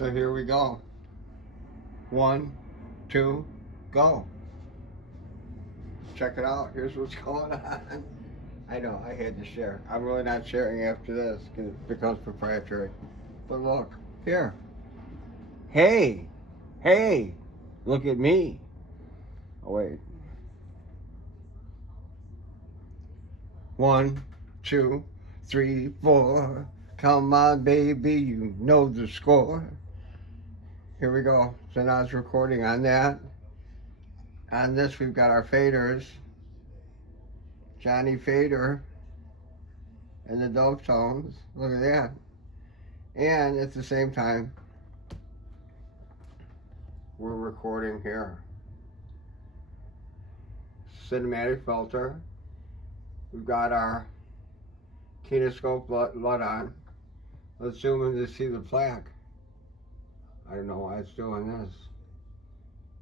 So here we go. 1, 2, go. Check it out. Here's what's going on. I know, I had to share. I'm really not sharing after this because it becomes proprietary. But look, here. Hey, hey, look at me. Oh, wait. 1, 2, 3, 4. Come on, baby, you know the score. Here we go. So now it's recording on that. On this, we've got our faders. Johnny Fader and the dove tones. Look at that. And at the same time, we're recording here. Cinematic filter. We've got our kinescope LUT on. Let's zoom in to see the plaque. I don't know why it's doing this.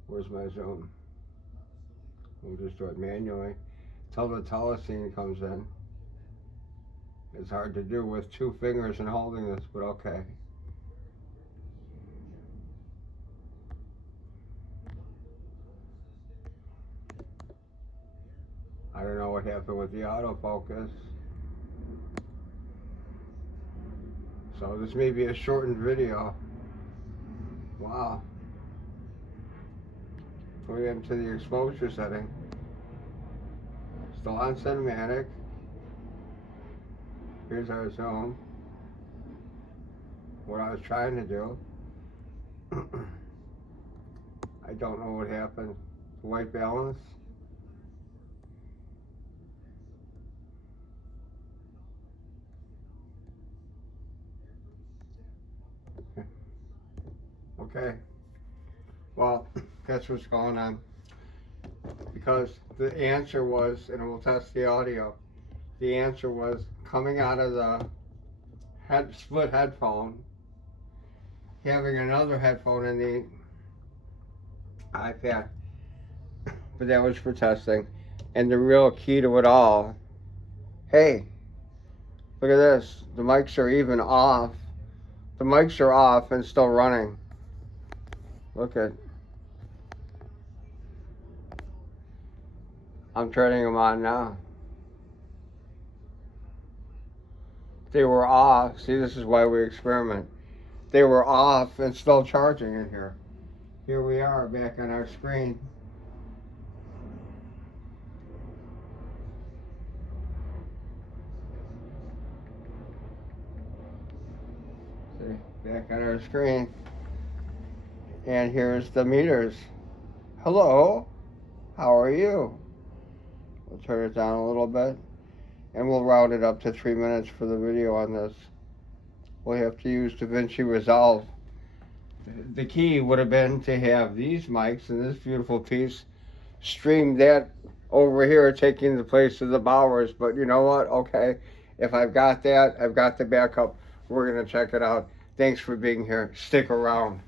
Where's my zoom? We'll just do it manually till the telecine comes in. It's hard to do with 2 fingers and holding this, but okay. I don't know what happened with the autofocus. So this may be a shortened video. Wow. Going into the exposure setting. Still on cinematic. Here's our zoom. What I was trying to do. I don't know what happened. White balance. Okay. Well, that's what's going on. Because the answer was, and we'll test the audio, the answer was coming out of the split headphone, having another headphone in the iPad, but that was for testing. And the real key to it all, hey, look at this, the mics are even off. The mics are off and still running. Look at, I'm turning them on now. They were off. See, this is why we experiment. They were off and still charging in here. Here we are back on our screen. See, back on our screen. And here's the meters. Hello, how are you? We'll turn it down a little bit. And we'll route it up to 3 minutes for the video on this. We'll have to use DaVinci Resolve. The key would have been to have these mics and this beautiful piece stream that over here, taking the place of the Bowers. But you know what? Okay, if I've got that, I've got the backup. We're going to check it out. Thanks for being here. Stick around.